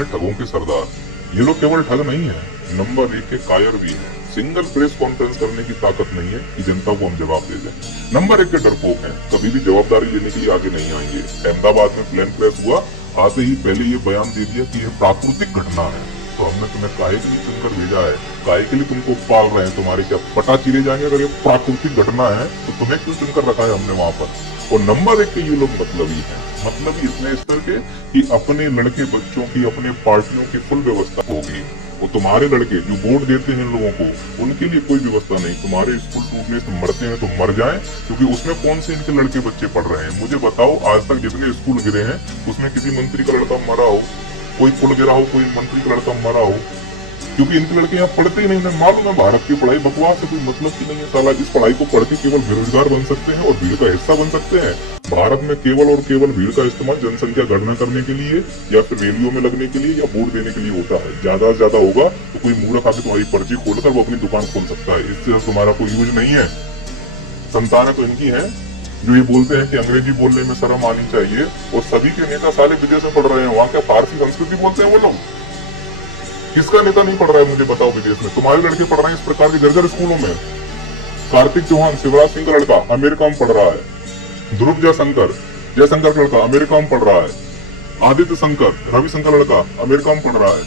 हैं ठगों के सरदार। ये लोग केवल ठग नहीं है, नंबर 1 के कायर भी है। सिंगल प्रेस कॉन्फ्रेंस करने की ताकत नहीं है कि जनता को हम जवाब दे दें। नंबर 1 के डरपोक हैं, कभी भी जवाबदारी लेने के लिए आगे नहीं आएंगे। अहमदाबाद में प्लेन क्रैश हुआ, आते ही पहले ये बयान दे दिया कि यह प्राकृतिक घटना है। तो हमने तुम्हें काहे के लिए चुनकर भेजा है, काहे के लिए तुमको पाल रहे हैं, तुम्हारे क्या पटा चिरे जाएंगे अगर ये प्राकृतिक घटना है तो तुम्हें क्यों चुनकर रखा है हमने वहां पर। और नंबर 1 के ये लोग मतलबी हैं, मतलबी इतने स्तर के कि अपने लड़के बच्चों की, अपने पार्टियों की फुल व्यवस्था होगी। वो तुम्हारे लड़के जो वोट देते हैं लोगों को, उनके लिए कोई व्यवस्था नहीं। तुम्हारे स्कूल टूटने से मरते हैं तो मर जाएं, क्योंकि उसमें कौन से इनके लड़के बच्चे पढ़ रहे हैं। मुझे बताओ, आज तक जितने स्कूल गिरे हैं उसमें किसी मंत्री का लड़का मरा हो, कोई पुल गिरा हो, कोई मंत्री का लड़का मरा हो? क्योंकि इनके लड़के यहाँ पढ़ते ही नहीं। उन्हें मालूम है भारत की पढ़ाई बकवास से कोई मतलब की नहीं है। साला इस पढ़ाई को पढ़ के केवल बेरोजगार बन सकते हैं और भीड़ का हिस्सा बन सकते हैं। भारत में केवल और केवल भीड़ का इस्तेमाल जनसंख्या गणना करने के लिए या फिर रैलियों में लगने के लिए या वोट देने के लिए होता है। ज्यादा से ज्यादा होगा तो कोई मूर्ख आके तुम्हारी पर्ची खोलकर वो अपनी दुकान खोल सकता है। इससे तुम्हारा कोई यूज नहीं है। संतानें तो इनकी है जो ये बोलते हैं कि अंग्रेजी बोलने में शर्म आनी चाहिए, और सभी के नेता साले विदेश में पढ़ रहे हैं। वहाँ क्या फारसी संस्कृति बोलते हैं वो लोग? किसका नेता नहीं पढ़ रहा है मुझे बताओ विदेश में? तुम्हारे लड़के पढ़ रहे हैं इस प्रकार के जर्जर स्कूलों में। कार्तिक चौहान, शिवराज सिंह का लड़का अमेरिका में पढ़ रहा है। ध्रुव जयशंकर का लड़का अमेरिका में पढ़ रहा है। आदित्य शंकर, रविशंकर लड़का अमेरिका में पढ़ रहा है।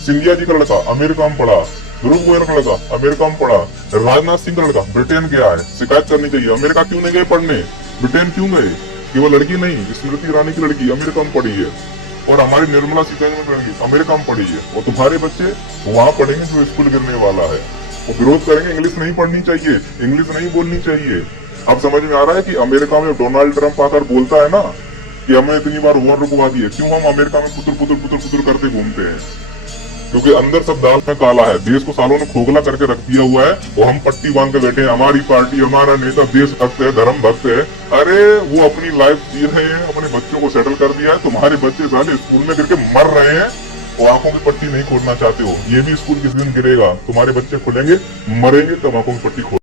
सिंधिया जी का लड़का अमेरिका में पढ़ा। ध्रुव गोयल का लड़का अमेरिका में पढ़ा। राजनाथ सिंह का लड़का ब्रिटेन गया है। शिकायत करनी चाहिए, अमेरिका क्यों नहीं गए पढ़ने, ब्रिटेन क्यों गए? केवल लड़की नहीं, स्मृति ईरानी की लड़की अमेरिका में पढ़ी है, और हमारी निर्मला सीतारमण की लड़की अमेरिका में पढ़ी है। और तुम्हारे बच्चे वहां पढ़ेंगे जो स्कूल गिरने वाला है। वो विरोध करेंगे, इंग्लिश नहीं पढ़नी चाहिए, इंग्लिश नहीं बोलनी चाहिए। अब समझ में आ रहा है कि अमेरिका में डोनाल्ड ट्रंप आकर बोलता है ना कि हमें इतनी बार वॉर रुकवा दी है, क्यों हम अमेरिका में पुत्र करते घूमते हैं? क्योंकि अंदर सब दाल में काला है। देश को सालों ने खोखला करके रख दिया हुआ है और हम पट्टी बांध के बैठे हैं। हमारी पार्टी, हमारा नेता देशभक्त है, धर्म भक्त है। अरे वो अपनी लाइफ जी रहे हैं, अपने बच्चों को सेटल कर दिया है। तुम्हारे बच्चे साले स्कूल में गिर के मर रहे हैं और आंखों की पट्टी नहीं खोलना चाहते हो। ये भी स्कूल किसी दिन गिरेगा, तुम्हारे बच्चे खुलेंगे, मरेंगे, तब आंखों की पट्टी खोल